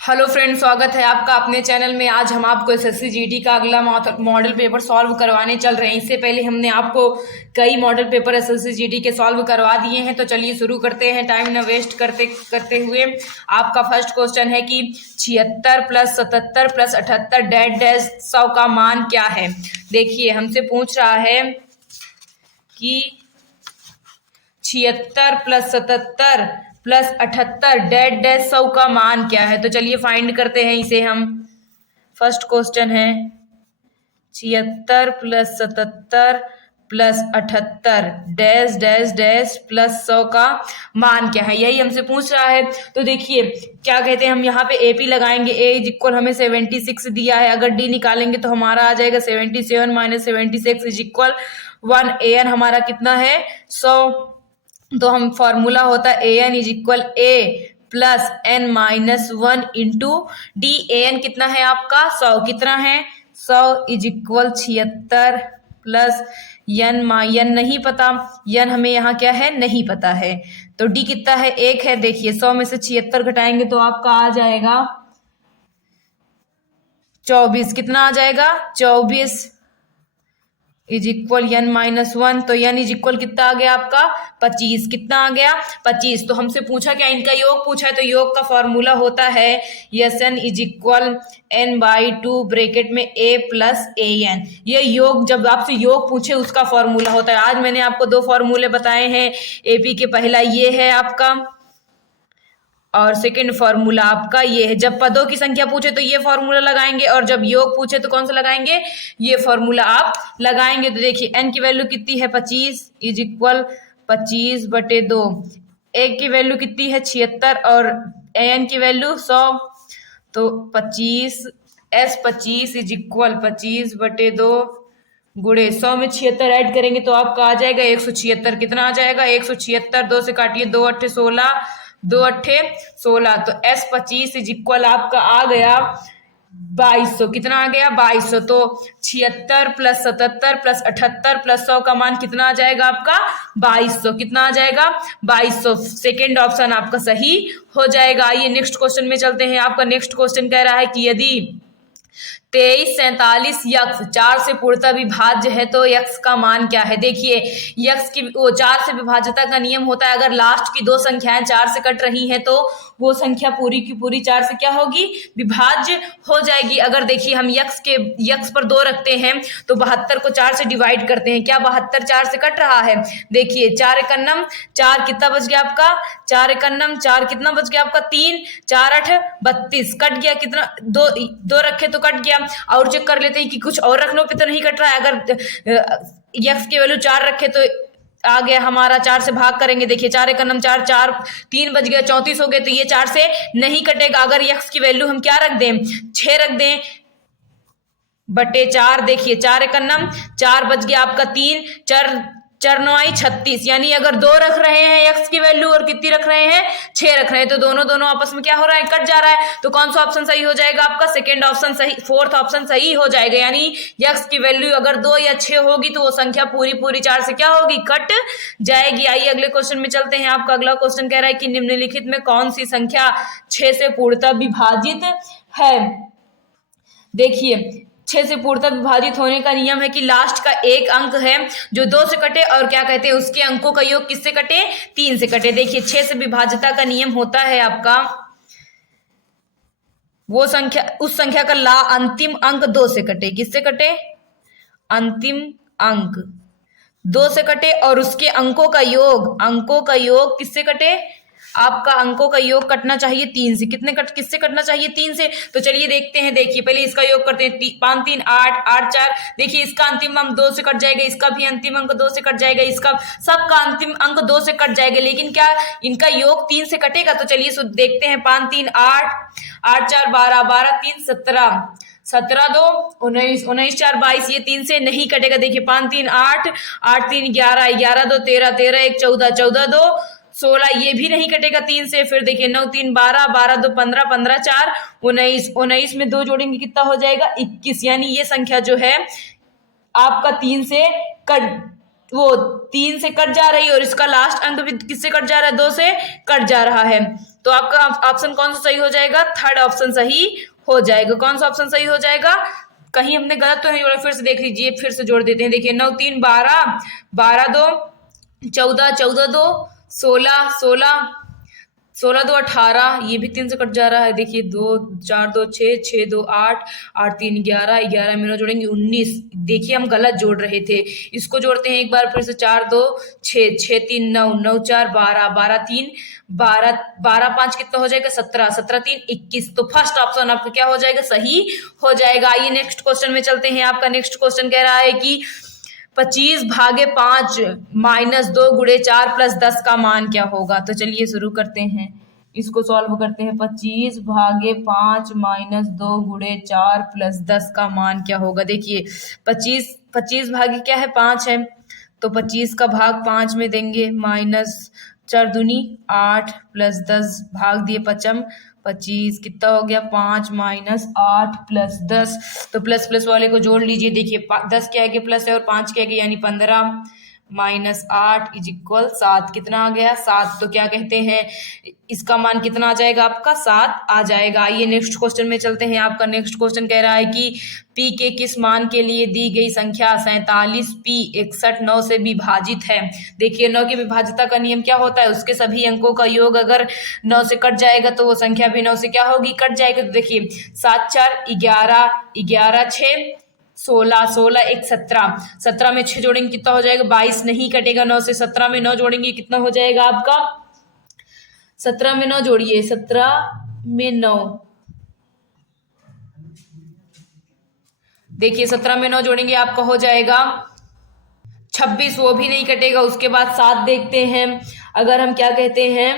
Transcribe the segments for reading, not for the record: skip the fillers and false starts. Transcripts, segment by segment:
Hello friend, स्वागत है आपका अपने चैनल में। आज हम आपको एसएससी जीडी का अगला मॉडल पेपर सॉल्व करवाने चल रहे हैं। इससे पहले हमने आपको कई मॉडल पेपर एसएससी जीडी के सॉल्व करवा दिए हैं। तो चलिए शुरू करते हैं, टाइम न वेस्ट करते हुए। आपका फर्स्ट क्वेश्चन है कि 76 + 77 + 78 डैश डैश 100 का मान क्या है। देखिए, हमसे पूछ रहा है कि 76 + 77 + 78 डैश डैश 100 का मान क्या है। तो चलिए फाइंड करते हैं इसे हम। फर्स्ट क्वेश्चन है 76 + 77 + 78 डैश डैश डैश +100 का मान क्या है, यही हमसे पूछ रहा है। तो देखिए क्या कहते हैं, हम यहाँ पे एपी लगाएंगे। ए इज इक्वल हमें 76 दिया है, अगर डी निकालेंगे तो हमारा आ जाएगा 77 - 76 इज इक्वल 1। एन हमारा कितना है 100। तो हम फॉर्मूला होता है N is equal A plus N -1 into D. N कितना है आपका 100, कितना है 100 इज इक्वल 76 प्लस यन नहीं पता, यन हमें यहाँ क्या है नहीं पता है। तो डी कितना है 1 है। देखिए 100 में से 76 घटाएंगे तो आपका आ जाएगा 24। कितना आ जाएगा 24 इज इक्वल यन -1। तो यन इज इक्वल कितना आ गया आपका 25। कितना आ गया 25। तो हमसे पूछा क्या, इनका योग पूछा है। तो योग का फॉर्मूला होता है S N is equal n/2 bracket में a प्लस ए एन। ये योग जब आपसे योग पूछे उसका फॉर्मूला होता है। आज मैंने आपको 2 फॉर्मूले बताए हैं एपी के। पहला ये है आपका और सेकंड फॉर्मूला आपका ये है। जब पदों की संख्या पूछे तो ये फॉर्मूला लगाएंगे, और जब योग पूछे तो कौन सा लगाएंगे, ये फॉर्मूला आप लगाएंगे। तो देखिए n की वैल्यू कितनी है 25 इज इक्वल 25/2। a की वैल्यू कितनी है 76 और n की वैल्यू 100। तो 25 इज इक्वल 25/2 गुणे 100 में 76 ऐड करेंगे तो आपका आ जाएगा 176। कितना आ जाएगा 176। 2 से काटिए, 2 × 8 = 16, 2 × 8 = 16। तो S25 इज इक्वल आपका आ गया 2200। कितना आ गया 2200। तो 76 + 77 + 78 + 100 का मान कितना आ जाएगा आपका 2200। कितना आ जाएगा 2200। सेकेंड ऑप्शन आपका सही हो जाएगा। आइए नेक्स्ट क्वेश्चन में चलते हैं। आपका नेक्स्ट क्वेश्चन कह रहा है कि यदि 23, 47 यक्स 4 से पूर्णतः विभाज्य है तो यक्स का मान क्या है। देखिए यक्स की वो 4 से विभाज्यता का नियम होता है, अगर लास्ट की 2 संख्याएं 4 से कट रही हैं तो वो संख्या पूरी की पूरी 4 से क्या होगी विभाज्य हो जाएगी। अगर देखिए हम यक्स पर 2 रखते हैं तो 72 को 4 से डिवाइड करते हैं, क्या 72 4 से कट रहा है। देखिए 4 एकन्नम 4 कितना बच गया आपका 4 एकन्नम 4 कितना बच गया आपका 3, 4 8 32 कट गया। कितना 2 रखे तो कट गया। और चेक कर लेते हैं कि कुछ और रखने पे तो नहीं कट रहा है। अगर यक्स की वैल्यू 4 रखे तो आ गया हमारा 4 से भाग करेंगे। देखिए 4 एकन्नम 4 4 3 बच गया 34 हो गए। तो ये 4 से नहीं कटेगा। अगर यक्स की वैल्यू हम क्या रख दें 6 रख दें बटे 4। देखिए 4 एकन्नम 4 बच गया आपका 3 4 4 9 36। यानी अगर 2 रख रहे हैं एक्स की वैल्यू और कितनी रख रहे हैं 6 रख रहे हैं तो दोनों आपस में क्या हो रहा है कट जा रहा है। तो कौन सा ऑप्शन सही हो जाएगा आपका सेकंड ऑप्शन सही, फोर्थ ऑप्शन सही हो जाएगा। यानी एक्स की वैल्यू अगर 2 या 6 होगी तो वो संख्या पूरी पूरी 4 से क्या होगी कट जाएगी। आइए अगले क्वेश्चन में चलते हैं। आपका अगला क्वेश्चन कह रहा है कि निम्नलिखित में कौन सी संख्या 6 से पूर्णतः विभाजित है। देखिए 6 से पूर्णतः विभाजित होने का नियम है कि लास्ट का एक अंक है जो 2 से कटे और क्या कहते हैं उसके अंकों का योग किससे कटे 3 से कटे। देखिए 6 से विभाज्यता का नियम होता है आपका वो संख्या उस संख्या का अंतिम अंक 2 से कटे। किससे कटे अंतिम अंक 2 से कटे और उसके अंकों का योग किससे कटे आपका अंकों का योग कटना चाहिए 3 से। किससे कटना चाहिए 3 से। तो चलिए देखते हैं। देखिए पहले इसका योग करते हैं 5 3 8 8 4। देखिए इसका अंतिम अंक 2 से कट जाएगा, इसका भी अंतिम अंक 2 से कट जाएगा, इसका सबका अंतिम अंक 2 से कट जाएगा। लेकिन क्या इनका योग 3 से कटेगा। तो चलिए देखते हैं 5 3 8 8 4 12 12 3 17 17 2 19 19 4 22 ये 3 से नहीं कटेगा। देखिए 5 3 8 8 3 11 11 2 13 13 1 14 14 2 16 ये भी नहीं कटेगा 3 से। फिर देखिए 9 3 12 12 2 15 15 4 19 19 में 2 जोड़ेंगे कितना हो जाएगा 21। यानी ये संख्या जो है आपका 3 से कट जा रही है और इसका लास्ट अंक भी किससे कट जा रहा है 2 से कट जा रहा है। तो आपका ऑप्शन कौन सा सही हो जाएगा? थर्ड ऑप्शन सही हो जाएगा। कौन सा ऑप्शन सही हो जाएगा? कहीं हमने गलत तो नहीं जोड़ा, फिर से देख लीजिए, फिर से जोड़ देते हैं। देखिए 9 3 12, 12 2 14, 14 2 16, 16, 16 2 18, ये भी 3 से कट जा रहा है। देखिए 2 4 2 6, 6 2 8, 8 3 11, 11 में 9 जोड़ेंगे 19। देखिए हम गलत जोड़ रहे थे, इसको जोड़ते हैं एक बार फिर से। 4 2 6, 6 3 9, 9 4 12, 12 3 12, 12 5 कितना हो जाएगा? 17, 17 3 21। तो फर्स्ट ऑप्शन आपका क्या हो जाएगा? सही हो जाएगा। आइए नेक्स्ट क्वेश्चन में चलते हैं। आपका नेक्स्ट क्वेश्चन कह रहा है कि 25 भागे 5 माइनस 2 गुणे 4 प्लस 10 का मान क्या होगा? तो चलिए शुरू करते हैं, इसको सॉल्व करते हैं। 25 भागे 5 माइनस 2 गुणे 4 प्लस 10 का मान क्या होगा? देखिए 25 भागे क्या है? 5 है, तो 25 का भाग 5 में देंगे, माइनस 4 दूनी 8 प्लस 10 भाग दिए 5, 25 कितना हो गया? 5 माइनस 8 प्लस 10। तो प्लस प्लस वाले को जोड़ लीजिए। देखिए 10 के आगे प्लस है और 5 के आगे यानी 15 माइनस 8 इज इक्वल 7। कितना आ गया? 7। तो क्या कहते हैं, इसका मान कितना आ जाएगा आपका? 7 आ जाएगा। आइए नेक्स्ट क्वेश्चन में चलते हैं। आपका नेक्स्ट क्वेश्चन कह रहा है कि पी के किस मान के लिए दी गई संख्या 47 पी 61 9 से विभाजित है? देखिए 9 की विभाजिता का नियम क्या होता है? उसके सभी अंकों का योग अगर 9 से कट जाएगा तो वो संख्या भी 9 से क्या होगी? कट जाएगी। तो देखिए 7 4 11, 11 6 16, 16 1 17, 17 में 6 जोड़ेंगे कितना हो जाएगा? 22 नहीं कटेगा 9 से। 17 में 9 जोड़ेंगे कितना हो जाएगा आपका? 17 में 9 जोड़िए, 17 में 9, देखिए 17 में 9 जोड़ेंगे आपका हो जाएगा 26, वो भी नहीं कटेगा। उसके बाद 7 देखते हैं। अगर हम क्या कहते हैं,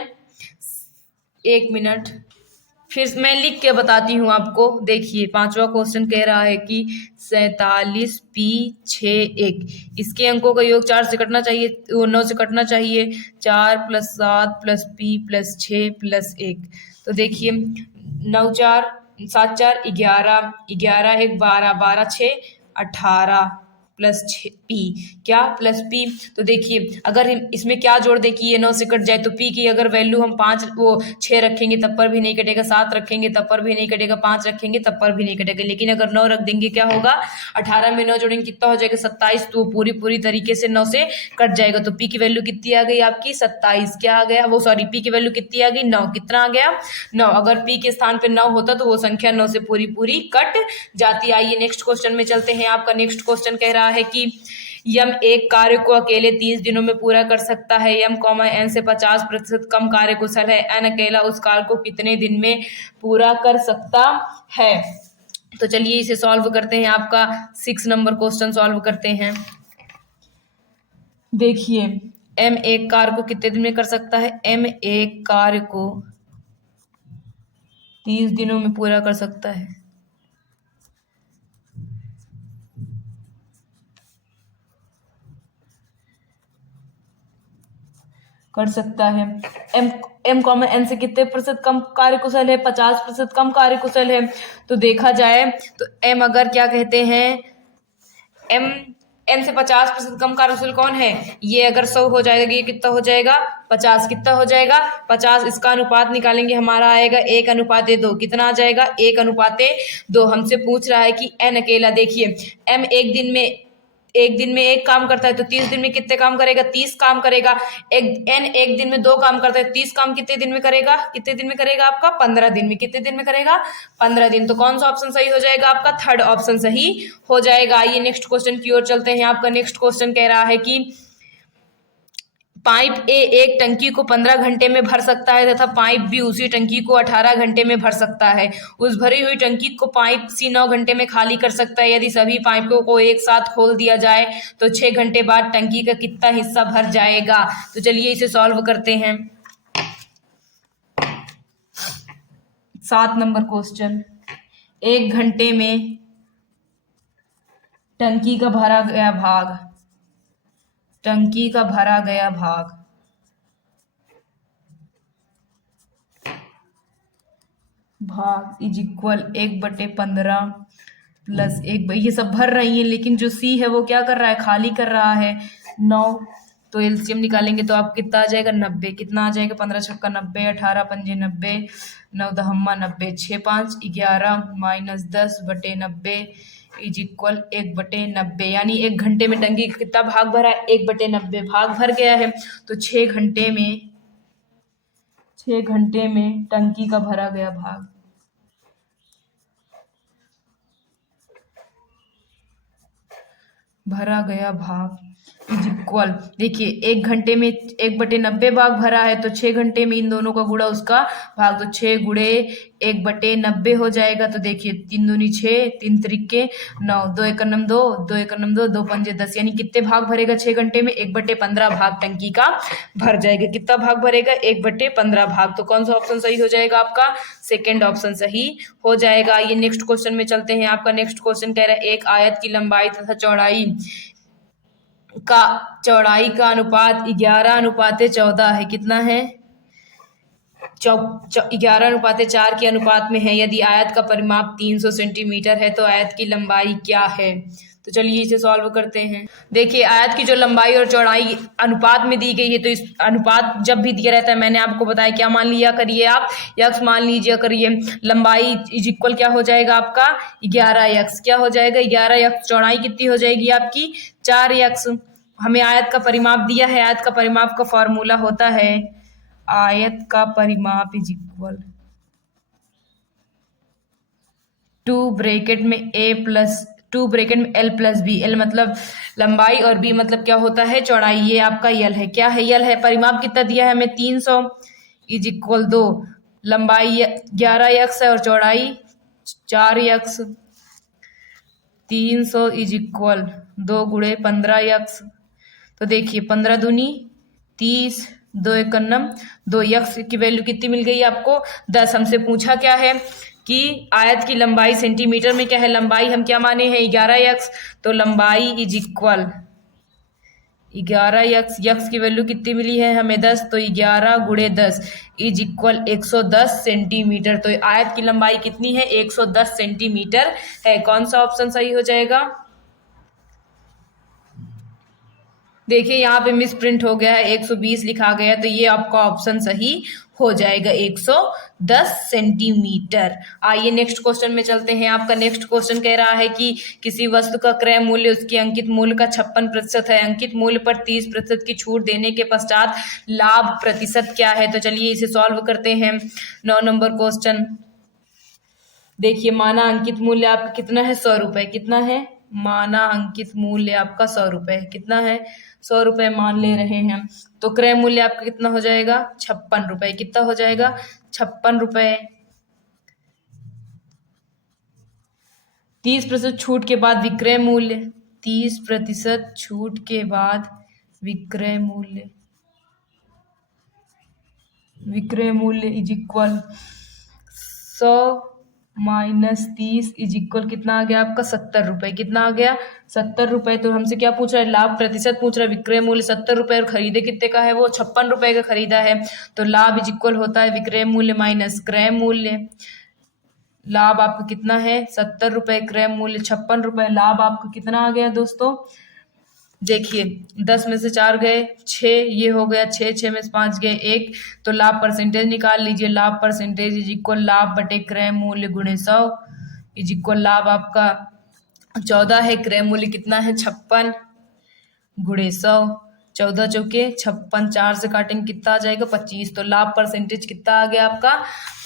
1 मिनट फिर मैं लिख के बताती हूँ आपको। देखिए 5वां क्वेश्चन कह रहा है कि 47 पी 6 1, इसके अंकों का योग 4 से कटना चाहिए, वो 9 से कटना चाहिए। 4 plus 7 plus P plus 6 plus 1। तो देखिए 9 4 7 4 11, 11 1 12, 12 6 18 प्लस पी, क्या? Plus P. तो देखिए अगर इसमें क्या जोड़ दे कि ये 9 से कट जाए, तो पी की अगर वैल्यू हम 6 रखेंगे तब पर भी नहीं कटेगा, 7 रखेंगे तब पर भी नहीं कटेगा, 5 रखेंगे तब पर भी नहीं कटेगा। लेकिन अगर 9 रख देंगे क्या होगा? 18 में 9 जोड़ेंगे कितना हो जाएगा? 27। तो पूरी तरीके से 9 से कट जाएगा। तो पी की वैल्यू कितनी आ गई आपकी? 27। क्या आ गया? वो सॉरी, पी की वैल्यू कितनी आ गई? 9। कितना आ गया? 9। अगर पी के स्थान पे 9 होता तो वो संख्या 9 से पूरी कट जाती। आइए नेक्स्ट क्वेश्चन में चलते हैं। आपका नेक्स्ट क्वेश्चन कह रहा है कि यम एक कार्य को अकेले 30 दिनों में पूरा कर सकता है। यम एन से 50% कम कार्यकुशल है। एन अकेला उस कार्य को कितने दिन में पूरा कर सकता है? तो चलिए इसे सॉल्व करते हैं। आपका 6 नंबर क्वेश्चन सॉल्व करते हैं। देखिए एम एक कार्य को कितने दिन में कर सकता है? एम एक कार्य को 30 दिनों में पूरा कर सकता है। एम एन से कितने प्रतिशत कम कार्यकुशल है? 50% कम कार्यकुशल है। तो देखा जाए तो एम अगर क्या कहते हैं, एम एन से 50% कम कार्यकुशल कौन है? ये अगर 100 हो जाएगा, ये कितना हो जाएगा? 50। कितना हो जाएगा? 50। इसका अनुपात निकालेंगे, हमारा आएगा 1:2। कितना आ जाएगा? 1:2। हमसे पूछ रहा है कि एन अकेला। देखिए एम एक दिन में एक काम करता है, तो 30 दिन में कितने काम करेगा? 30 काम करेगा। एन एक दिन में 2 काम करता है, 30 काम कितने दिन में करेगा? कितने दिन में करेगा आपका? 15 दिन में। कितने दिन में करेगा? 15 दिन। तो कौन सा ऑप्शन सही हो जाएगा आपका? थर्ड ऑप्शन सही हो जाएगा। आइए नेक्स्ट क्वेश्चन की ओर चलते हैं। आपका नेक्स्ट क्वेश्चन कह रहा है कि पाइप ए एक टंकी को 15 घंटे में भर सकता है तथा पाइप बी उसी टंकी को 18 घंटे में भर सकता है। उस भरी हुई टंकी को पाइप सी 9 घंटे में खाली कर सकता है। यदि सभी पाइपों को एक साथ खोल दिया जाए तो 6 घंटे बाद टंकी का कितना हिस्सा भर जाएगा? तो चलिए इसे सॉल्व करते हैं। 7 नंबर क्वेश्चन, 1 घंटे में टंकी का भरा गया भाग, टंकी का भरा गया भाग इज इक्वल 1/15 प्लस 1। ये सब भर रही है, लेकिन जो सी है वो क्या कर रहा है? खाली कर रहा है। 9 तो एलसीएम निकालेंगे तो आप कितना आ जाएगा 90। कितना आ जाएगा 15 छक्का 90, 18 पंजे 90, 9 दहम्मा 90, 6 5 11 माइनस 10 बटे 90 इज इक्वल 1/90। यानी 1 घंटे में टंकी का कितना भाग भरा है? 1/90 भाग भर गया है। तो 6 घंटे में टंकी का भरा गया भाग, भरा गया भाग इज इक्वल, देखिए 1 घंटे में 1/90 भाग भरा है, तो 6 घंटे में इन दोनों का गुणा उसका भाग, तो 6 गुणे 1/90 हो जाएगा। तो देखिए 3 दूनी 6, 3 त्रिके 9, 2 एकम 2, 2 एकम 2, 2 पंजे 10, यानी कितने भाग भरेगा 6 घंटे में? 1/15 भाग टंकी का भर जाएगा। कितना भाग भरेगा? 1/15 भाग। तो कौन सा ऑप्शन सही हो जाएगा आपका? सेकेंड ऑप्शन सही हो जाएगा। ये नेक्स्ट क्वेश्चन में चलते हैं। आपका नेक्स्ट क्वेश्चन कह रहा है एक आयत की लंबाई तथा चौड़ाई का अनुपात 11:14 है। कितना है? 11:4 के अनुपात में है। यदि आयत का परिमाप 300 सेंटीमीटर है तो आयत की लंबाई क्या है? तो चलिए इसे सॉल्व करते हैं। देखिए आयत की जो लंबाई और चौड़ाई अनुपात में दी गई है, तो इस अनुपात जब भी दिया रहता है, मैंने आपको बताया क्या मान लिया करिए आप? यक्स मान लीजिए करिए। लंबाई इज इक्वल क्या हो जाएगा आपका? 11 क्या हो जाएगा? 11 चौड़ाई कितनी हो जाएगी आपकी? 4 हमें आयत का परिमाप दिया है। आयत का परिमाप का फॉर्मूला होता है आयत का परिमाप इज इक्वल 2 ब्रैकेट में L प्लस बी। L मतलब लंबाई और B मतलब क्या होता है? चौड़ाई। ये आपका L है। क्या है? L है। परिमाप कितना दिया है हमें? 300 इज इक्वल 2। लंबाई 11 है और चौड़ाई 4 300 इज इक्वल 2 गुणे 15 तो देखिए 15 दूनी 30, 2 एकम 2 की वैल्यू कितनी मिल गई आपको? 10। हमसे पूछा क्या है कि आयत की लंबाई सेंटीमीटर में क्या है? लंबाई हम क्या माने हैं? 11 तो लंबाई इज इक्वल 11 यक्स की वैल्यू कितनी मिली है हमें? 10। तो 11 गुणे 10 इज इक्वल 110 सेंटीमीटर। तो आयत की लंबाई कितनी है? 110 सेंटीमीटर है। कौन सा ऑप्शन सही हो जाएगा? देखिए यहाँ पे मिस प्रिंट हो गया है, 120 लिखा गया है, तो ये आपका ऑप्शन सही हो जाएगा 110 सेंटीमीटर। आइए नेक्स्ट क्वेश्चन में चलते हैं। आपका नेक्स्ट क्वेश्चन कह रहा है कि किसी वस्तु का क्रय मूल्य उसके अंकित मूल्य का 56% है। अंकित मूल्य पर 30% की छूट देने के पश्चात लाभ प्रतिशत क्या है? तो चलिए इसे सॉल्व करते हैं। 9 नंबर क्वेश्चन देखिए, माना अंकित मूल्य आपका कितना है? 100 रुपए। कितना है? माना अंकित मूल्य आपका 100 रुपए। कितना है? 100 रुपए मान ले रहे हैं। तो क्रय मूल्य आपका कितना हो जाएगा? 56 रुपए। कितना हो जाएगा? 56 रुपए। 30% छूट के बाद विक्रय मूल्य, 30% छूट के बाद विक्रय मूल्य is equal 100 minus 30 is equal कितना आ गया आपका? 70 रुपए। कितना आ गया? 70 रुपए। तो हमसे क्या पूछ रहा है? लाभ प्रतिशत पूछ रहा है। विक्रय मूल्य 70 रुपए और खरीदे कितने का है? वो 56 रुपए का खरीदा है। तो लाभ इज इक्वल होता है विक्रय मूल्य माइनस क्रय मूल्य। लाभ आपका कितना है? 70 रुपए, क्रय मूल्य 56 रुपए। लाभ आपका कितना आ गया दोस्तों? देखिए 10 में से 4 गए 6, ये हो गया 6, 6 में से 5 गए 1। तो लाभ परसेंटेज निकाल लीजिए। लाभ परसेंटेज इज इक्वल लाभ बटे क्रय मूल्य गुणे 100 इज इक्वल लाभ आपका 14 है। क्रय मूल्य कितना है? 56 गुणे 100। 14 चौके 56, 4 से काटेंगे कितना आ जाएगा? 25। तो लाभ परसेंटेज कितना आ गया आपका?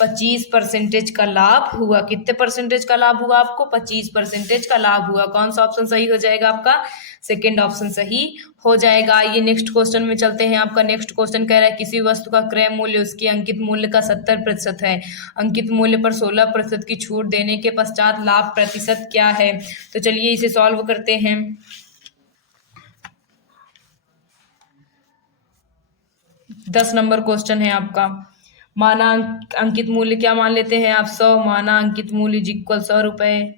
25% का लाभ हुआ। कितने परसेंटेज का लाभ हुआ आपको? 25% का लाभ हुआ। कौन सा ऑप्शन सही हो जाएगा आपका? सेकेंड ऑप्शन सही हो जाएगा। ये नेक्स्ट क्वेश्चन में चलते हैं। आपका नेक्स्ट क्वेश्चन कह रहा है किसी वस्तु का क्रय मूल्य उसके अंकित मूल्य का 70% है। अंकित मूल्य पर 16% की छूट देने के पश्चात लाभ प्रतिशत क्या है? तो चलिए इसे सॉल्व करते हैं। 10 नंबर क्वेश्चन है आपका। माना अंकित मूल्य क्या मान लेते हैं आप? 100। माना अंकित मूल्य इज इक्वल 100 रुपए।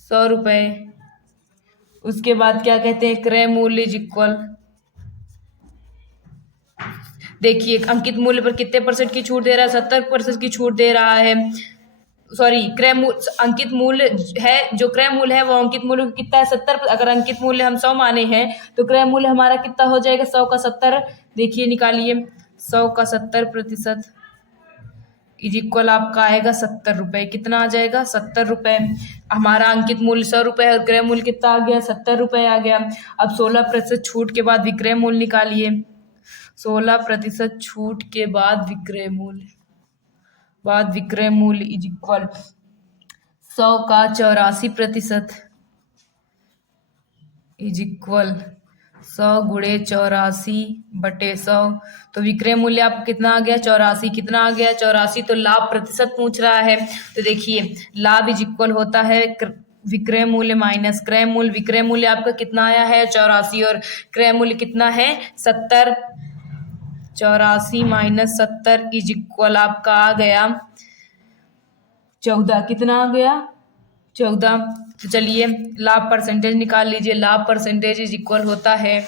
100 रुपए। उसके बाद क्या कहते हैं? क्रय मूल्य इज इक्वल, देखिए अंकित मूल्य पर कितने परसेंट की छूट दे रहा है? 70% की छूट दे रहा है। सॉरी क्रय मूल्य अंकित मूल्य है, जो क्रय मूल्य है वो अंकित मूल्य कितना है 70। अगर अंकित मूल्य हम 100 माने हैं तो क्रय मूल्य हमारा कितना हो जाएगा 100 का 70। देखिए निकालिए 100 का 70% इज इक्वल आपका आएगा 70 रुपए। कितना आ जाएगा 70 रुपए। हमारा अंकित मूल्य 100 रुपए है और क्रय मूल्य कितना आ गया 70 रुपए आ गया। अब 16% छूट के बाद विक्रय मूल्य निकालिए। 16% छूट के बाद विक्रय मूल्य इज इक्वल 100 का 84% इज इक्वल 100 गुणे 84/100। तो विक्रय मूल्य आपको कितना आ गया 84। कितना आ गया 84। तो लाभ प्रतिशत पूछ रहा है, तो देखिए लाभ इज इक्वल होता है विक्रय मूल्य माइनस क्रय मूल्य। विक्रय मूल्य आपका कितना आया है 84 और क्रय मूल्य कितना है 70। 84 माइनस 70 इज इक्वल आपका आ गया 14। कितना आ गया 14। तो चलिए लाभ परसेंटेज निकाल लीजिए। लाभ परसेंटेज इज इक्वल होता है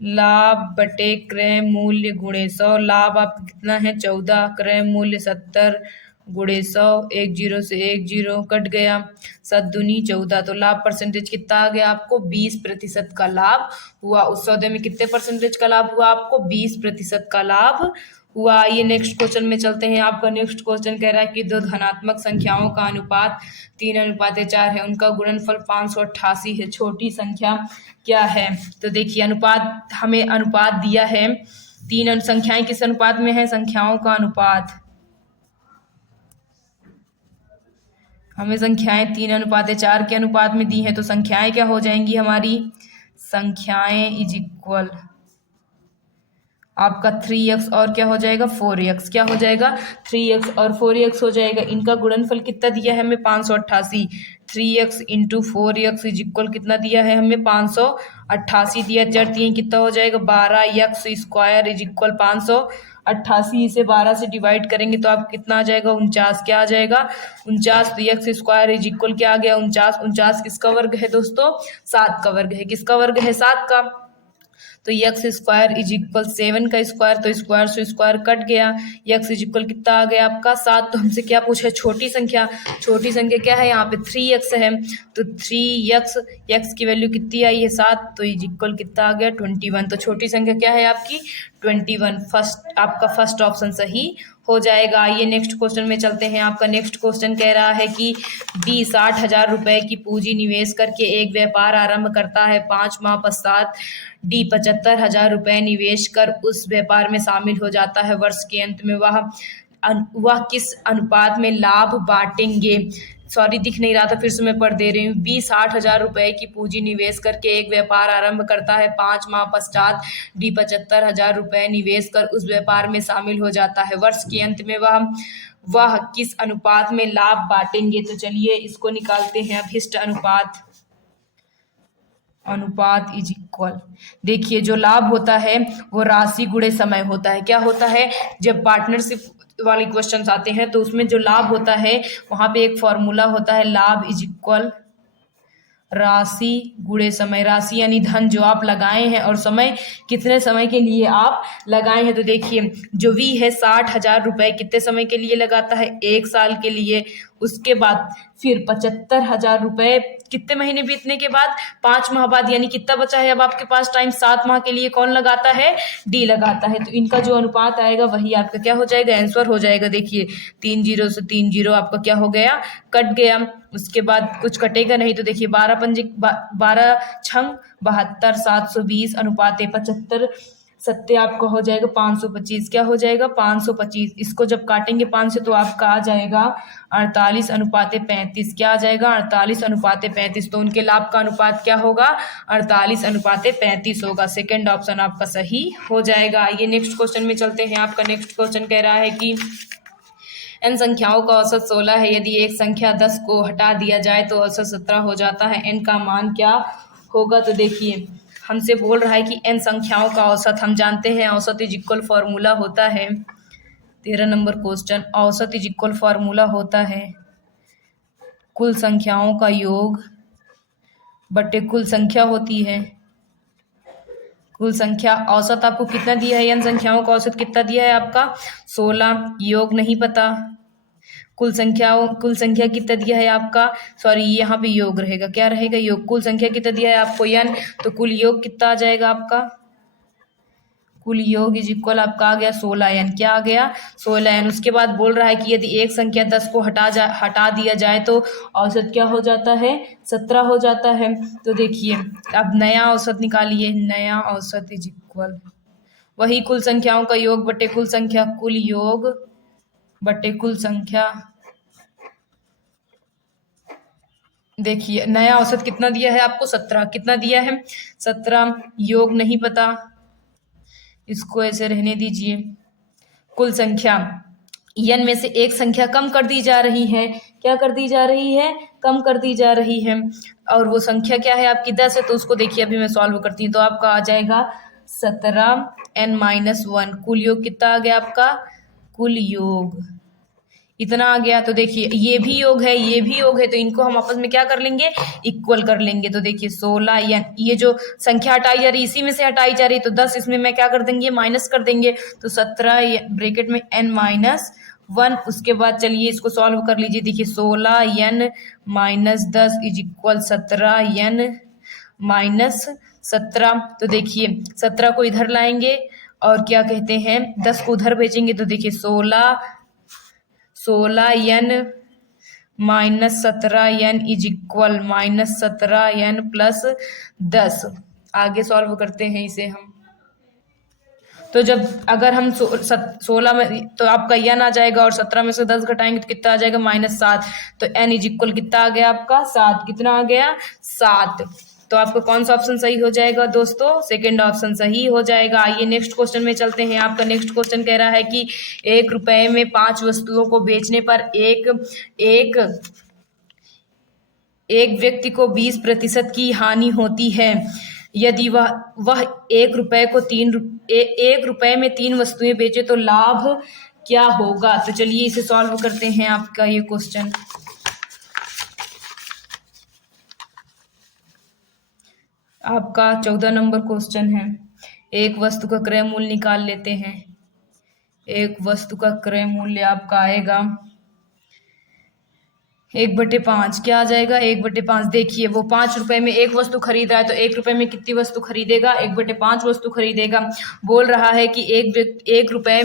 लाभ बटे क्रय मूल्य गुणे 100। लाभ आपका कितना है 14, क्रय मूल्य 70 गुणे 100। 1 0 से 1 0 कट गया, 7 दूनी 14। तो लाभ परसेंटेज कितना आ गया आपको 20% का लाभ हुआ। उस सौदे में कितने परसेंटेज का लाभ हुआ आपको 20% का लाभ हुआ। आइए नेक्स्ट क्वेश्चन में चलते हैं। आपका नेक्स्ट क्वेश्चन कह रहा है कि दो धनात्मक संख्याओं का अनुपात 3:4 है, उनका गुणनफल 588 है, छोटी संख्या क्या है। तो देखिए अनुपात, हमें अनुपात दिया है। तीन संख्याएं किस अनुपात में है, संख्याओं का अनुपात। हमें संख्याएं 3:4 के अनुपात में दी हैं, तो संख्याएं क्या हो जाएंगी हमारी, संख्याएं इज इक्वल आपका 3x और क्या हो जाएगा 4x। क्या हो जाएगा 3x और 4x हो जाएगा। इनका गुणनफल कितना दिया है हमें 588। 3x into 4x is equal कितना दिया है हमें 588 दिया। जड़ तीन कितना हो जाएगा 12x² इज इक्वल 588। इसे 12 से डिवाइड करेंगे तो आप कितना आ जाएगा 49। क्या आ जाएगा 49। तो x² इज इक्वल क्या आ गया 49। 49 किसका वर्ग है दोस्तों 7 का वर्ग है। किसका वर्ग है 7 का। तो x² इज इक्वल 7 का स्क्वायर, तो स्क्वायर से स्क्वायर कट गया। x इज इक्वल कितना आ गया आपका 7। तो हमसे क्या पूछा है छोटी संख्या। छोटी संख्या क्या है यहाँ पे 3x है, तो 3x, x की वैल्यू कितनी आई है 7, तो इज इक्वल कितना आ गया 21। तो छोटी संख्या क्या है आपकी 21। फर्स्ट आपका फर्स्ट ऑप्शन सही हो जाएगा। आइए नेक्स्ट क्वेश्चन में चलते हैं। आपका नेक्स्ट क्वेश्चन कह रहा है कि डी 60,000 रुपए की पूंजी निवेश करके एक व्यापार आरंभ करता है। 5 माह पश्चात डी 75,000 रुपए निवेश कर उस व्यापार में शामिल हो जाता है। वर्ष के अंत में वह किस अनुपात में लाभ बांटेंगे। सॉरी दिख नहीं रहा था, फिर से मैं पढ़ दे रही हूँ। बी 60,000 रुपए की पूंजी निवेश करके एक व्यापार आरंभ करता है। 5 माह पश्चात डी 75,000 रुपए निवेश कर उस व्यापार में शामिल हो जाता है। वर्ष के अंत में वह किस अनुपात में लाभ बांटेंगे। तो चलिए इसको निकालते हैं। अभिष्ट अनुपात इज इक्वल, देखिए जो लाभ होता है वो राशि गुणे समय होता है। क्या होता है, जब पार्टनरशिप वाले क्वेश्चंस आते हैं तो उसमें जो लाभ होता है वहां पे एक फॉर्मूला होता है, लाभ इज इक्वल राशि गुणे समय। राशि यानी धन जो आप लगाए हैं और समय कितने समय के लिए आप लगाए हैं। तो देखिए जो वी है 60,000 रुपए कितने समय के लिए लगाता है 1 साल के लिए। उसके बाद फिर 75,000 रुपए कितने महीने बीतने के बाद 5 माह बाद, यानी कितना बचा है अब आपके पास टाइम 7 माह के लिए कौन लगाता है डी लगाता है। तो इनका जो अनुपात आएगा वही आपका क्या हो जाएगा आंसर हो जाएगा। देखिए 3 0 से 3 0 आपका क्या हो गया कट गया। उसके बाद कुछ कटेगा नहीं, तो देखिए 12 छंग 72 720 अनुपात 75 सत्य आपका हो जाएगा 525। क्या हो जाएगा 525। इसको जब काटेंगे 5 से तो आपका आ जाएगा 48 अनुपात 35। क्या आ जाएगा 48 अनुपात 35। तो उनके लाभ का अनुपात क्या होगा 48 अनुपात 35 होगा। सेकेंड ऑप्शन आपका सही हो जाएगा। आइए नेक्स्ट क्वेश्चन में चलते हैं। आपका नेक्स्ट क्वेश्चन कह रहा है कि n संख्याओं का औसत 16 है। यदि एक संख्या 10 को हटा दिया जाए तो औसत 17 हो जाता है। n का मान क्या होगा। तो देखिए हमसे बोल रहा है कि n संख्याओं का औसत, हम जानते हैं औसत इज इक्वल फॉर्मूला होता है 13 नंबर क्वेश्चन। औसत इज इक्वल फॉर्मूला होता है कुल संख्याओं का योग बटे कुल संख्या होती है। कुल संख्या औसत आपको कितना दिया है n संख्याओं का औसत कितना दिया है आपका 16। योग नहीं पता, कुल संख्या कितना दिया है आपका, सॉरी यहाँ पे योग रहेगा, क्या रहेगा योग। कुल संख्या कितना दिया है आपको n, तो कुल योग कितना आ जाएगा आपका, कुल योग इज इक्वल आपका आ गया 16n, क्या आ गया 16n। उसके बाद बोल रहा है कि यदि एक संख्या 10 को हटा दिया जाए तो औसत क्या हो जाता है, 17 हो जाता है। तो देखिए अब नया औसत निकालिए, नया औसत इज इक्वल वही कुल संख्याओं का योग बटे कुल संख्या, कुल योग बटे कुल संख्या। देखिए नया औसत कितना दिया है आपको, 17, कितना दिया है 17, योग नहीं पता, इसको ऐसे रहने दीजिए। कुल संख्या n में से एक संख्या कम कर दी जा रही है, क्या कर दी जा रही है, कम कर दी जा रही है, और वो संख्या क्या है आपकी 10 है। तो उसको देखिए अभी मैं सॉल्व करती हूँ, तो आपका आ जाएगा 17n-1, कुल योग कितना आ गया आपका, कुल योग इतना आ गया। तो देखिए ये भी योग है, ये भी योग है, तो इनको हम आपस में क्या कर लेंगे, इक्वल कर लेंगे। तो देखिए 16n, ये जो संख्या हटाई जा रही है इसी में से हटाई जा रही है, तो 10 इसमें मैं क्या कर देंगे, माइनस कर देंगे। तो 17 ब्रैकेट में n-1, उसके बाद चलिए इसको सॉल्व कर लीजिए। देखिए 16n-10 इज इक्वल 17n-17। तो देखिए 17 को इधर लाएंगे और क्या कहते हैं 10 को उधर भेजेंगे, तो देखिए 16n-17n इज इक्वल -17n + 10। आगे सॉल्व करते हैं इसे हम। तो जब अगर हम 16 में तो आपका n आ जाएगा और 17 में से 10 घटाएंगे तो कितना आ जाएगा, -7। तो n इज इक्वल कितना आ गया आपका, 7। कितना आ गया, 7। तो आपका कौन सा ऑप्शन सही हो जाएगा दोस्तों, सेकंड ऑप्शन सही हो जाएगा। आइए नेक्स्ट क्वेश्चन में चलते हैं। आपका नेक्स्ट क्वेश्चन कह रहा है कि 1 रुपए में 5 वस्तुओं को बेचने पर एक व्यक्ति को 20% की हानि होती है। यदि वह 1 रुपए को 1 रुपए में 3 वस्तुएं बेचे तो लाभ क्या होगा। तो चलिए इसे सॉल्व करते हैं। आपका ये क्वेश्चन आपका 14 नंबर क्वेश्चन है। एक वस्तु का क्रय मूल्य निकाल लेते हैं। एक वस्तु का क्रय मूल्य आपका आएगा 1/5, क्या आ जाएगा 1/5। देखिए वो 5 रुपए में एक वस्तु खरीद रहा है तो 1 रुपए में कितनी वस्तु खरीदेगा, 1/5 वस्तु खरीदेगा। बोल रहा है कि एक रुपए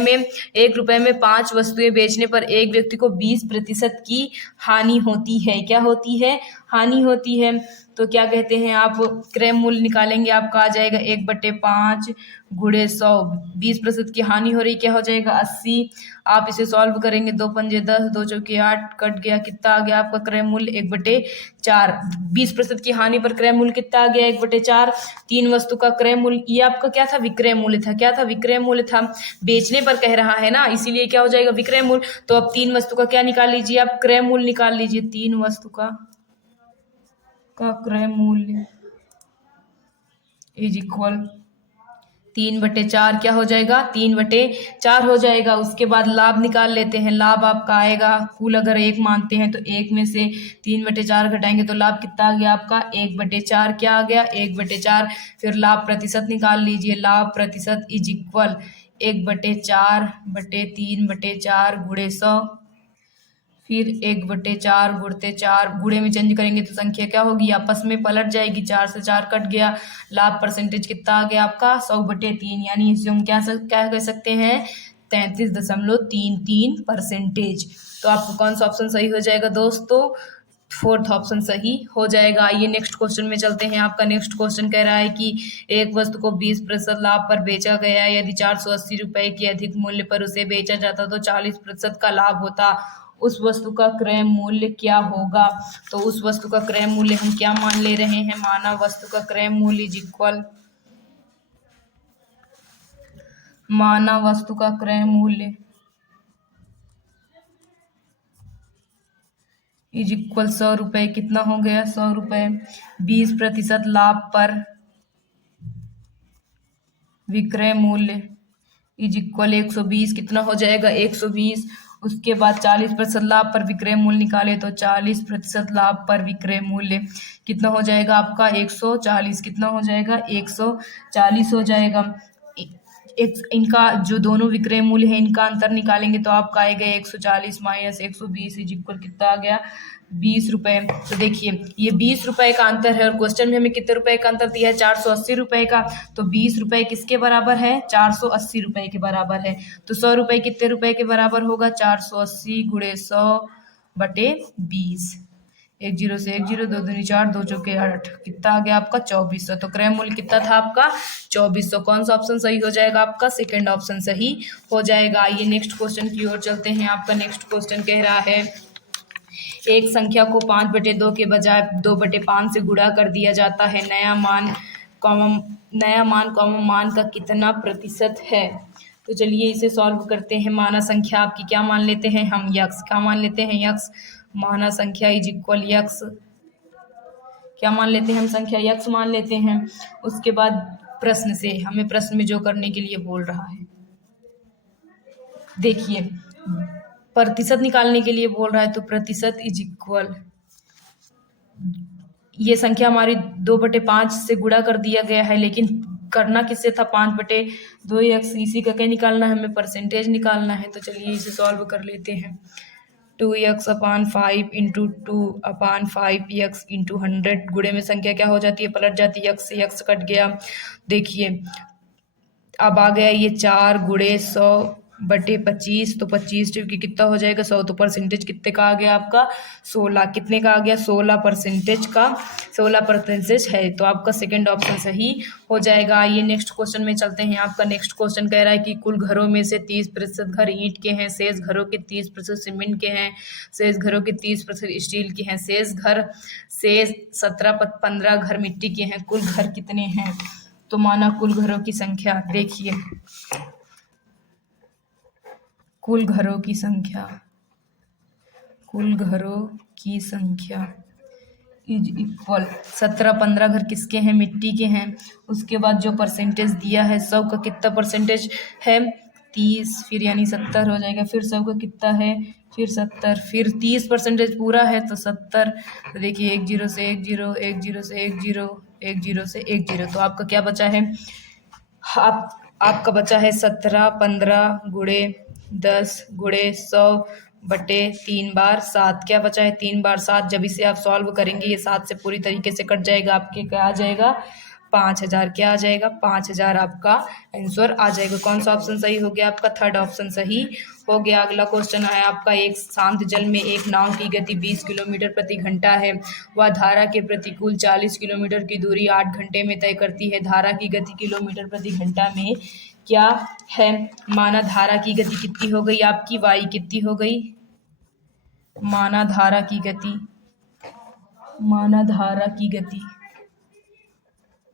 में 5 वस्तुएं बेचने पर एक व्यक्ति को 20% की हानि होती है। क्या होती है, हानि होती है। तो क्या कहते हैं आप क्रय मूल्य निकालेंगे, आपका आ जाएगा 1/5 × 100। 20% की हानि हो रही, क्या हो जाएगा 80। आप इसे सॉल्व करेंगे, 2 पंजे 10, 2 चौके 8, कट गया, कितना आ गया आपका क्रय मूल्य 1/4। 20% की हानि पर क्रय मूल्य कितना आ गया 1/4। 3 वस्तु का क्रय मूल्य, ये आपका क्या था, विक्रय मूल्य था। क्या था, विक्रय मूल्य था। बेचने पर कह रहा है ना, इसीलिए क्या हो जाएगा विक्रय मूल्य। तो अब 3 वस्तु का क्या निकाल लीजिए आप, क्रय मूल्य निकाल लीजिए। 3 वस्तु का क्रय मूल्य इज इक्वल 3/4, क्या हो जाएगा 3/4 हो जाएगा। उसके बाद लाभ निकाल लेते हैं। लाभ आपका आएगा, कुल अगर 1 मानते हैं तो 1 में से 3/4 घटाएंगे तो लाभ कितना आ गया आपका 1/4। क्या आ गया 1/4। फिर लाभ प्रतिशत निकाल लीजिए। लाभ प्रतिशत इज इक्वल 1/4/3/4 × 100। फिर 1/4 × 4 गुणे में चेंज करेंगे तो संख्या क्या होगी, आपस में पलट जाएगी। 4 से 4 कट गया। लाभ परसेंटेज कितना आ गया आपका 100/3, यानी इसे हम क्या कह सकते हैं 33.33%। तो आपको कौन सा ऑप्शन सही हो जाएगा दोस्तों, 4th ऑप्शन सही हो जाएगा। आइए नेक्स्ट क्वेश्चन में चलते हैं। आपका नेक्स्ट क्वेश्चन कह रहा है कि एक वस्तु को 20% लाभ पर बेचा गया। यदि 480 रुपए के अधिक मूल्य पर उसे बेचा जाता तो 40% का लाभ होता। उस वस्तु का क्रय मूल्य क्या होगा। तो उस वस्तु का क्रय मूल्य हम क्या मान ले रहे हैं, माना वस्तु का क्रय मूल्य इज इक्वल, माना वस्तु का क्रय मूल्य इज इक्वल 100 रुपए। कितना हो गया 100 रुपए। 20% लाभ पर विक्रय मूल्य इज इक्वल 120। कितना हो जाएगा 120। उसके बाद 40% लाभ पर विक्रय मूल्य निकाले तो 40% लाभ पर विक्रय मूल्य कितना हो जाएगा आपका 140। कितना हो जाएगा 140 हो जाएगा। एक इनका जो दोनों विक्रय मूल्य है इनका अंतर निकालेंगे तो आपका आएगा 140 माइनस 120 इज इक्वल कितना आ गया 20 रुपए। तो देखिए ये 20 रुपए का अंतर है और क्वेश्चन में हमें कितने रुपए का अंतर दिया है 480 रुपए का। तो 20 रुपए किसके बराबर है 480 रुपए के बराबर है। तो 100 रुपए कितने रुपए के बराबर होगा 480 गुणे 100 बटे 20। 1 0 से 1 0 2 दूनी 4 2 चौके 8 कितना आ गया आपका 2400। तो क्रय मूल्य कितना था आपका 2400। कौन सा ऑप्शन सही हो जाएगा आपका सेकंड ऑप्शन सही हो जाएगा। आइए नेक्स्ट क्वेश्चन की ओर चलते हैं। आपका नेक्स्ट क्वेश्चन कह रहा है एक संख्या को 5/2 के बजाय 2/5 से गुणा कर दिया जाता है। नया मान मान का कितना प्रतिशत है। तो चलिए इसे सॉल्व करते हैं। माना संख्या आपकी क्या मान लेते हैं हम यक्स। क्या मान लेते हैं यक्स। माना संख्या इज इक्वल यक्स। क्या मान लेते हैं हम संख्या यक्स मान लेते हैं। उसके बाद प्रश्न से हमें प्रश्न में जो करने के लिए बोल रहा है देखिए प्रतिशत निकालने के लिए बोल रहा है। तो प्रतिशत इज इक्वल ये संख्या हमारी 2/5 से गुणा कर दिया गया है लेकिन करना किससे था 5/2 यक्स। इसी का क्या निकालना है हमें परसेंटेज निकालना है। तो चलिए इसे सॉल्व कर लेते हैं। 2x/5 इंटू 2/5 यक्स इंटू 100 गुणे में संख्या क्या हो जाती है पलट जाती है यक्स से यक्स कट गया। देखिए अब आ गया ये 4 गुणे 100/25। तो 25 की कितना हो जाएगा 100। तो परसेंटेज कितने का आ गया आपका 16। कितने का आ गया 16% का 16% है। तो आपका सेकंड ऑप्शन सही हो जाएगा। ये नेक्स्ट क्वेश्चन में चलते हैं। आपका नेक्स्ट क्वेश्चन कह रहा है कि कुल घरों में से 30% घर ईंट के हैं। शेष घरों के 30% सीमेंट के हैं। शेष घरों के 30% स्टील के हैं। शेष 15 घर मिट्टी के हैं। कुल घर कितने हैं। तो माना कुल घरों की संख्या देखिए कुल घरों की संख्या इज इक्वल 17-15 घर किसके हैं मिट्टी के हैं। उसके बाद जो परसेंटेज दिया है 100 का कितना परसेंटेज है 30 फिर यानी 70 हो जाएगा। फिर 100 का कितना है फिर 70 फिर 30% पूरा है तो 70। तो देखिए 1 0 से 1 0 1 0 से 1 0 1 0 से 1 0। तो आपका क्या बचा है आपका बचा है 17 15 गुणे 10 गुणे 100/3 बार 7। क्या बचा है 3 बार 7। जब इसे आप सॉल्व करेंगे ये 7 से पूरी तरीके से कट जाएगा। आपके क्या आ जाएगा 5000। क्या आ जाएगा 5000 आपका आंसर आ जाएगा। कौन सा ऑप्शन सही हो गया आपका थर्ड ऑप्शन सही हो गया। अगला क्वेश्चन है आपका एक शांत जल में एक नाव की गति 20 किलोमीटर प्रति घंटा है। वह धारा के प्रतिकूल 40 किलोमीटर की दूरी 8 घंटे में तय करती है। धारा की गति किलोमीटर प्रति घंटा में क्या है। माना धारा की गति कितनी हो गई आपकी y कितनी हो गई। माना धारा की गति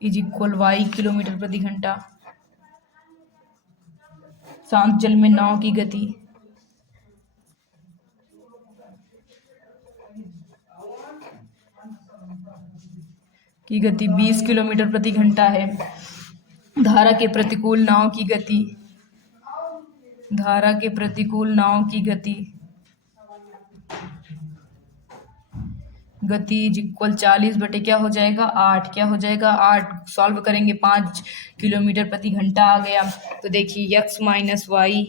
इज इक्वल y किलोमीटर प्रति घंटा। शांत जल में नाव की गति 20 किलोमीटर प्रति घंटा है। धारा के प्रतिकूल नाव की गति इज इक्वल 40 बटे क्या हो जाएगा 8। क्या हो जाएगा 8। सॉल्व करेंगे 5 किलोमीटर प्रति घंटा आ गया। तो देखिए x minus Y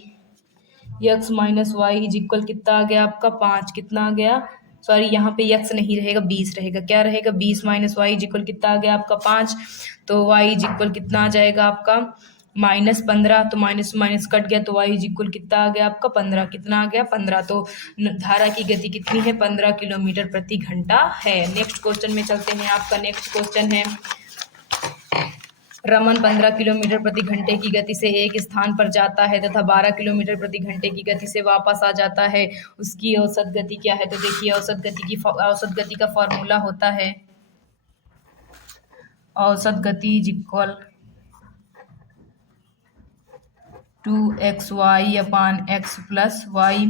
is equal कितना आ गया आपका 5। कितना आ गया सॉरी यहाँ पे x नहीं रहेगा 20 रहेगा। क्या रहेगा 20 माइनस वाई इज इक्वल कितना आ गया आपका 5। तो y इज इक्वल कितना आ जाएगा आपका -15। तो माइनस कट गया तो y इज इक्वल कितना आ गया आपका 15। कितना आ गया 15। तो धारा की गति कितनी है 15 किलोमीटर प्रति घंटा है। नेक्स्ट क्वेश्चन में चलते हैं। आपका नेक्स्ट क्वेश्चन है रमन 15 किलोमीटर प्रति घंटे की गति से एक स्थान पर जाता है तथा 12 किलोमीटर प्रति घंटे की गति से वापस आ जाता है। उसकी औसत गति क्या है। तो देखिए औसत गति का फॉर्मूला होता है औसत गति इज इक्वल 2xy/x + y।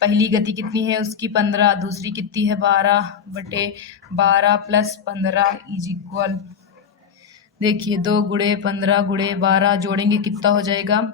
पहली गति कितनी है उसकी 15। दूसरी कितनी है 12/12 + 15 इज इक्वल देखिए 2 गुणे 15 गुणे 12 जोड़ेंगे कितना हो जाएगा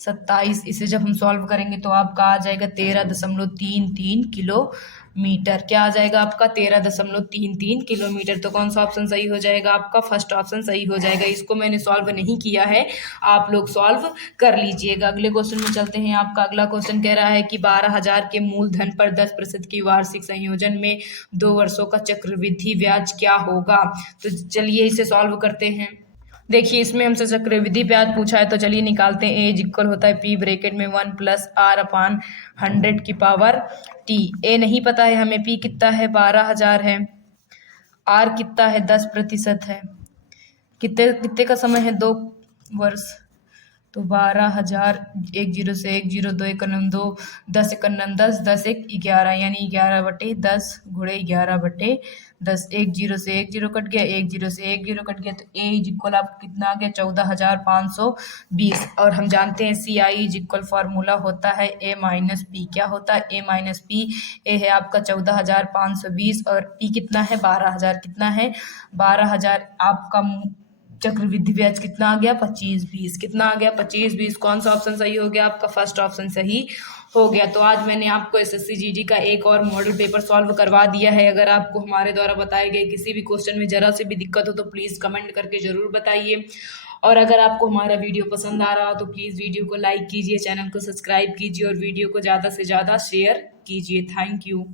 27। इसे जब हम सॉल्व करेंगे तो आपका आ जाएगा 13.33 किलोमीटर मीटर। क्या आ जाएगा आपका 13.33 किलोमीटर। तो कौन सा ऑप्शन सही हो जाएगा आपका? फर्स्ट ऑप्शन सही हो जाएगा। इसको मैंने सॉल्व नहीं किया है, आप लोग सॉल्व कर लीजिएगा। अगले क्वेश्चन में चलते हैं। आपका अगला क्वेश्चन कह रहा है कि 12,000 के मूलधन पर 10% की वार्षिक संयोजन में 2 वर्षों का चक्रवृद्धि ब्याज क्या होगा? तो चलिए इसे सॉल्व करते हैं। देखिए इसमें हमसे चक्रवृद्धि ब्याज पूछा है, तो चलिए निकालते हैं। ए इक्वल होता है पी ब्रैकेट में 1 प्लस आर अपान 100 की पावर टी। ए नहीं पता है हमें, पी कितना है 12,000 है, आर कितना है 10% है, कितने कितने का समय है 2 वर्ष। तो 12,000, 1 0 से 1 0, 2 1 2, 10 1 10, 10 1 11, यानी 11/10 गुणे 11/10। 1 0 से 1 0 कट गया, 1 0 से 1 0 कट गया, तो ए इज इक्वल आपको कितना आ गया 14,520। और हम जानते हैं सी आई इज इक्वल फार्मूला होता है ए माइनस पी। क्या होता है? ए माइनस पी। ए है आपका 14,520 और पी कितना है 12,000। कितना है 12,000। आपका चक्रवृद्धि ब्याज कितना आ गया 25-20। कितना आ गया 25-20। कौन सा ऑप्शन सही हो गया आपका? फर्स्ट ऑप्शन सही हो गया। तो आज मैंने आपको एसएससी जीडी का एक और मॉडल पेपर सॉल्व करवा दिया है। अगर आपको हमारे द्वारा बताए गए किसी भी क्वेश्चन में जरा से भी दिक्कत हो तो प्लीज़ कमेंट करके ज़रूर बताइए। और अगर आपको हमारा वीडियो पसंद आ रहा हो तो प्लीज़ वीडियो को लाइक कीजिए, चैनल को सब्सक्राइब कीजिए और वीडियो को ज़्यादा से ज़्यादा शेयर कीजिए। Thank you.